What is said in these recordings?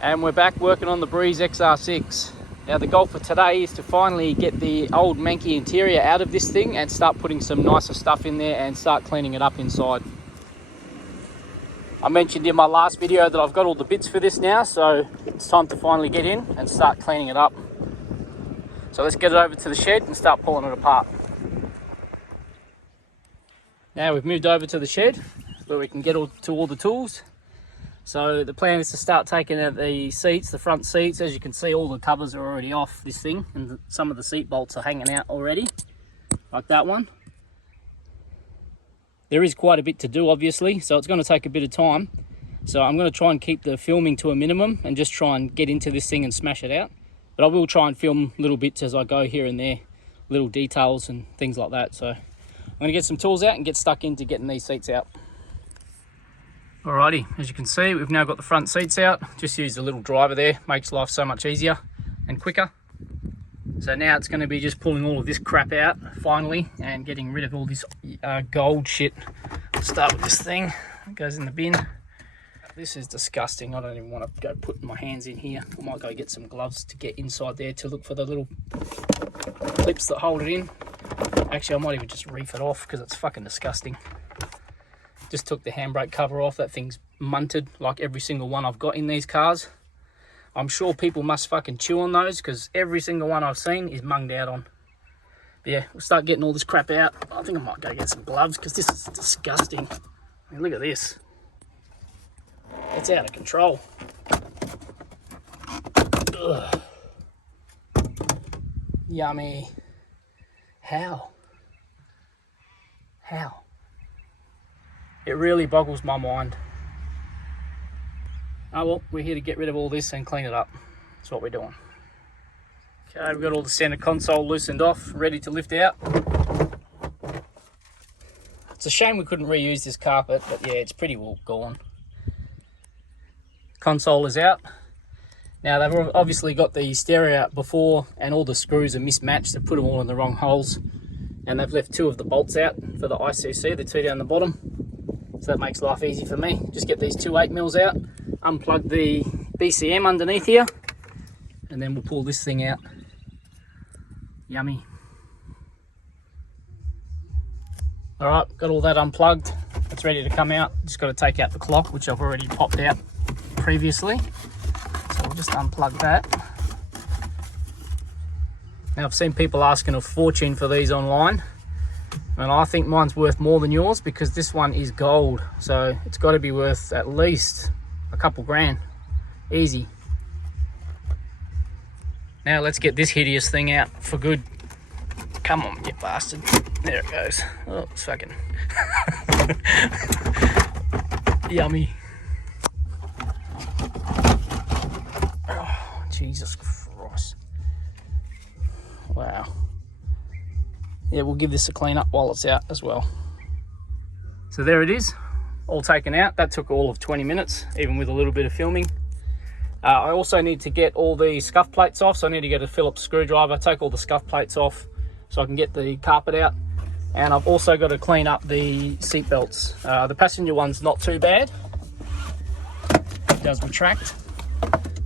And we're back working on the Breeze XR6. Now the goal for today is to finally get the old manky interior out of this thing and start putting some nicer stuff in there and start cleaning it up inside. I mentioned in my last video that I've got all the bits for this now, so it's time to finally get in and start cleaning it up. So let's get it over to the shed and start pulling it apart. Now we've moved over to the shed where we can get to all the tools. So the plan is to start taking out the seats, the front seats. As you can see, all the covers are already off this thing, and some of the seat bolts are hanging out already, like that one. There is quite a bit to do, obviously, so it's going to take a bit of time. So I'm going to try and keep the filming to a minimum and just try and get into this thing and smash it out. But I will try and film little bits as I go here and there, little details and things like that. So I'm going to get some tools out and get stuck into getting these seats out. Alrighty, as you can see, we've now got the front seats out. Just use the little driver there, makes life so much easier and quicker. So now it's going to be just pulling all of this crap out finally and getting rid of all this gold shit. Let's start with this thing. It goes in the bin. This is disgusting. I don't even want to go putting my hands in here. I might go get some gloves to get inside there to look for the little clips that hold it in. Actually, I might even just reef it off because it's fucking disgusting. Just took the handbrake cover off. That thing's munted like every single one I've got in these cars. I'm sure people must fucking chew on those because every single one I've seen is munged out on. But yeah, we'll start getting all this crap out. I think I might go get some gloves because this is disgusting. I mean, look at this. It's out of control. Ugh. Yummy. How? How? It really boggles my mind. Oh well, we're here to get rid of all this and clean it up. That's what we're doing. Okay, we've got all the center console loosened off, ready to lift out. It's a shame we couldn't reuse this carpet, but yeah, it's pretty well gone. Console is out. Now they've obviously got the stereo out before and all the screws are mismatched. They've put them all in the wrong holes. And they've left two of the bolts out for the ICC, the two down the bottom. So that makes life easy for me. Just get these two 8mm out, unplug the BCM underneath here, and then we'll pull this thing out. Yummy. All right, got all that unplugged. It's ready to come out. Just got to take out the clock, which I've already popped out previously. So we'll just unplug that. Now I've seen people asking a fortune for these online. And I think mine's worth more than yours because this one is gold. So it's got to be worth at least a couple grand. Easy. Now let's get this hideous thing out for good. Come on, you bastard. There it goes. Oh, it's fucking yummy. Oh, Jesus Christ. Wow. Yeah, we'll give this a clean up while it's out as well. So there it is, all taken out. That took all of 20 minutes, even with a little bit of filming. I also need to get all the scuff plates off, so I need to get a Phillips screwdriver, take all the scuff plates off so I can get the carpet out. And I've also got to clean up the seat belts. The passenger one's not too bad. It does retract,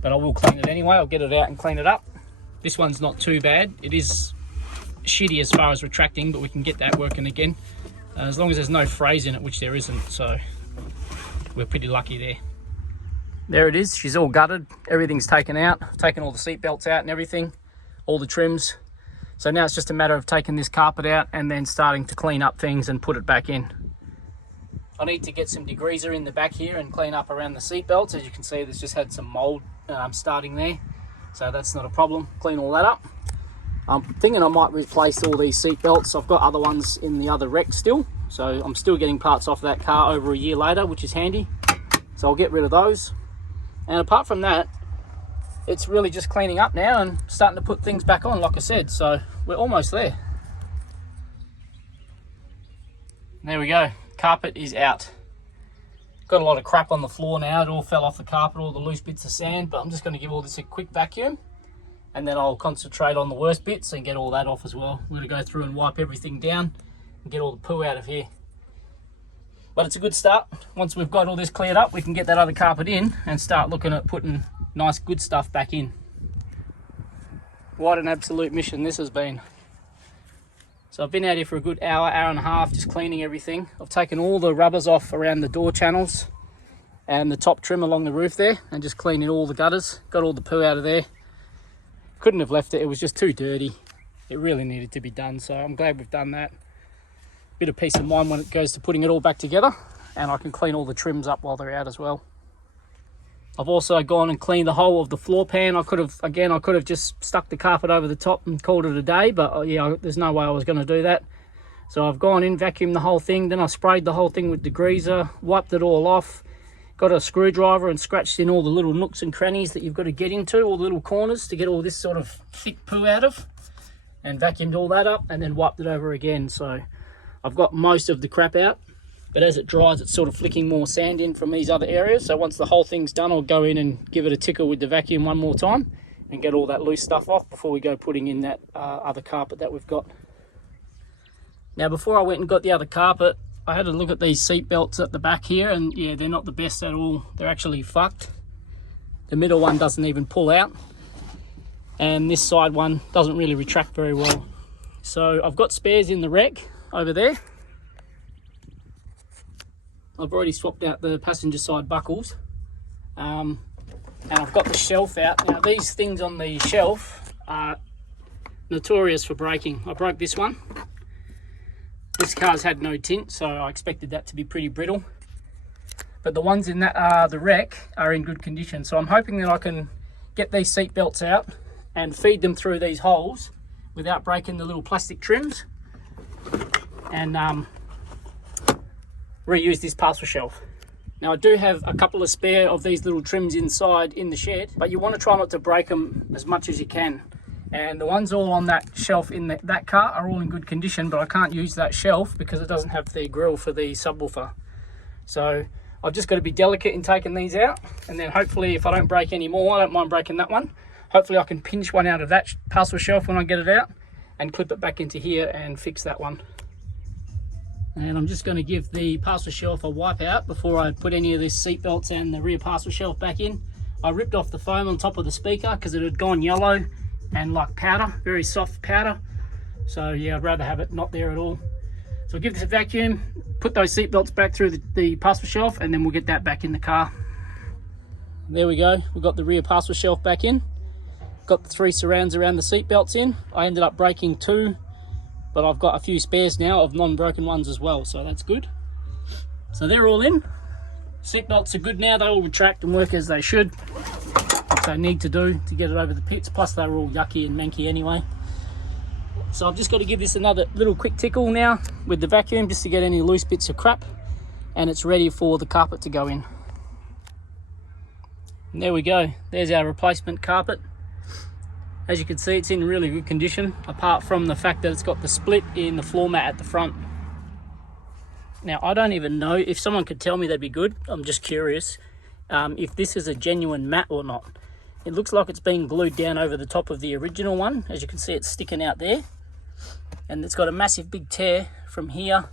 but I will clean it anyway. I'll get it out and clean it up. This one's not too bad. It is shitty as far as retracting, but we can get that working again as long as there's no frays in it, which there isn't, so we're pretty lucky there. There it is. She's all gutted, everything's taken out. I've taken all the seat belts out and everything, all the trims. So now it's just a matter of taking this carpet out and then starting to clean up things and put it back in. I need to get some degreaser in the back here and clean up around the seat belts. As you can see, there's just had some mold starting there, so that's not a problem. Clean all that up. I'm thinking I might replace all these seat belts. I've got other ones in the other wreck still, so I'm still getting parts off that car over a year later, which is handy. So I'll get rid of those. And apart from that, it's really just cleaning up now and starting to put things back on, like I said. So we're almost there. There we go. Carpet is out. Got a lot of crap on the floor now. It all fell off the carpet, all the loose bits of sand, but I'm just going to give all this a quick vacuum. And then I'll concentrate on the worst bits and get all that off as well. We're going to go through and wipe everything down and get all the poo out of here. But it's a good start. Once we've got all this cleared up, we can get that other carpet in and start looking at putting nice good stuff back in. What an absolute mission this has been. So I've been out here for a good hour and a half just cleaning everything. I've taken all the rubbers off around the door channels and the top trim along the roof there, and just cleaning all the gutters. Got all the poo out of there. Couldn't have left it, it was just too dirty. It really needed to be done, so I'm glad we've done that. Bit of peace of mind when it goes to putting it all back together, and I can clean all the trims up while they're out as well. I've also gone and cleaned the whole of the floor pan. I could have just stuck the carpet over the top and called it a day, but yeah, there's no way I was going to do that. So I've gone in, vacuumed the whole thing, then I sprayed the whole thing with degreaser, wiped it all off, got a screwdriver and scratched in all the little nooks and crannies that you've got to get into, all the little corners to get all this sort of thick poo out of, and vacuumed all that up and then wiped it over again. So I've got most of the crap out. But as it dries, it's sort of flicking more sand in from these other areas. So once the whole thing's done, I'll go in and give it a tickle with the vacuum one more time and get all that loose stuff off before we go putting in that other carpet that we've got. Now, before I went and got the other carpet, I had a look at these seat belts at the back here, and yeah, they're not the best at all. They're actually fucked. The middle one doesn't even pull out, and this side one doesn't really retract very well. So I've got spares in the wreck over there. I've already swapped out the passenger side buckles, and I've got the shelf out. Now, these things on the shelf are notorious for breaking. I broke this one. This car's had no tint, so I expected that to be pretty brittle. But the ones in that the wreck are in good condition. So I'm hoping that I can get these seat belts out and feed them through these holes without breaking the little plastic trims, and reuse this parcel shelf. Now, I do have a couple of spare of these little trims inside in the shed, but you want to try not to break them as much as you can. And the ones all on that shelf in that car are all in good condition, but I can't use that shelf because it doesn't have the grill for the subwoofer. So I've just got to be delicate in taking these out, and then hopefully if I don't break any more, I don't mind breaking that one, hopefully I can pinch one out of that parcel shelf when I get it out and clip it back into here and fix that one. And I'm just going to give the parcel shelf a wipe out before I put any of these seat belts and the rear parcel shelf back in. I ripped off the foam on top of the speaker because it had gone yellow and like powder, very soft powder. So yeah, I'd rather have it not there at all. So I'll give this a vacuum, put those seat belts back through the parcel shelf, and then we'll get that back in the car. There we go, we've got the rear parcel shelf back in. Got the 3 surrounds around the seat belts in. I ended up breaking 2. But I've got a few spares now of non-broken ones as well, so that's good. So they're all in. Seat belts are good now, they all retract and work as they should. Which they need to do to get it over the pits, plus they're all yucky and manky anyway. So I've just got to give this another little quick tickle now with the vacuum just to get any loose bits of crap, and it's ready for the carpet to go in. And there we go, there's our replacement carpet. As you can see, it's in really good condition, apart from the fact that it's got the split in the floor mat at the front. Now, I don't even know, if someone could tell me that'd be good, I'm just curious, if this is a genuine mat or not. It looks like it's been glued down over the top of the original one. As you can see, it's sticking out there. And it's got a massive big tear from here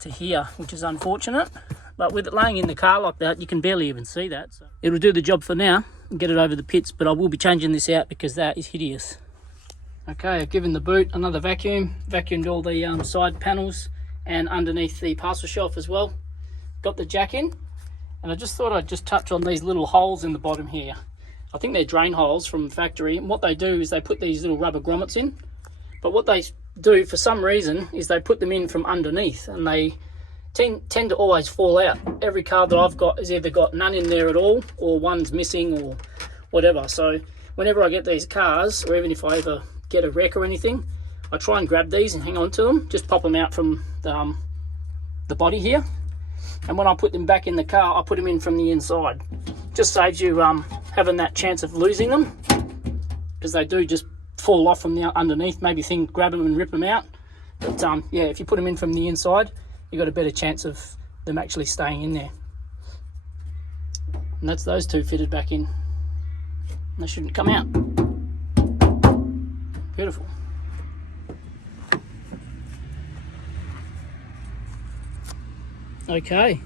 to here, which is unfortunate. But with it laying in the car like that, you can barely even see that. So it'll do the job for now and get it over the pits, but I will be changing this out because that is hideous. Okay, I've given the boot another vacuum, vacuumed all the side panels and underneath the parcel shelf as well. Got the jack in, and I just thought I'd just touch on these little holes in the bottom here. I think they're drain holes from the factory, and what they do is they put these little rubber grommets in, but what they do for some reason is they put them in from underneath, and they tend to always fall out. Every car that I've got has either got none in there at all, or one's missing, or whatever. So whenever I get these cars, or even if I ever get a wreck or anything, I try and grab these and hang on to them, just pop them out from the body here, and when I put them back in the car, I put them in from the inside. Just saves you having that chance of losing them, because they do just fall off from the underneath. Maybe grab them and rip them out, but yeah, if you put them in from the inside, you've got a better chance of them actually staying in there. And that's those two fitted back in. They shouldn't come out. Beautiful. Okay,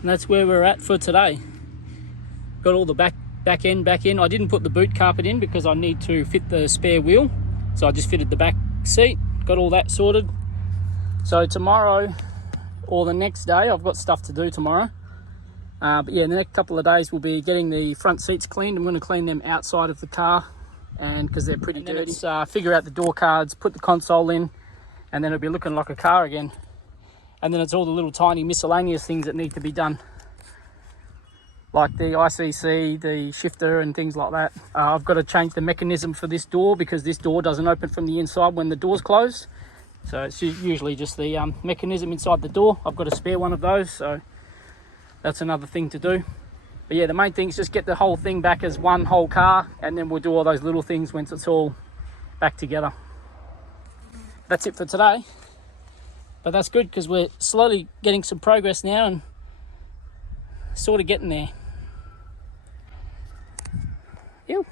and that's where we're at for today. Got all the back back end back in. I didn't put the boot carpet in because I need to fit the spare wheel, so I just fitted the back seat, got all that sorted. So tomorrow or the next day, I've got stuff to do tomorrow, but yeah, the next couple of days we'll be getting the front seats cleaned. I'm going to clean them outside of the car, and because they're pretty dirty. Figure out the door cards, put the console in, and then it'll be looking like a car again. And then it's all the little tiny miscellaneous things that need to be done, like the ICC, the shifter and things like that. I've got to change the mechanism for this door because this door doesn't open from the inside when the door's closed. So it's usually just the mechanism inside the door. I've got a spare one of those, so that's another thing to do. But yeah, the main thing is just get the whole thing back as one whole car, and then we'll do all those little things once it's all back together. That's it for today. But that's good because we're slowly getting some progress now and sort of getting there. Ew.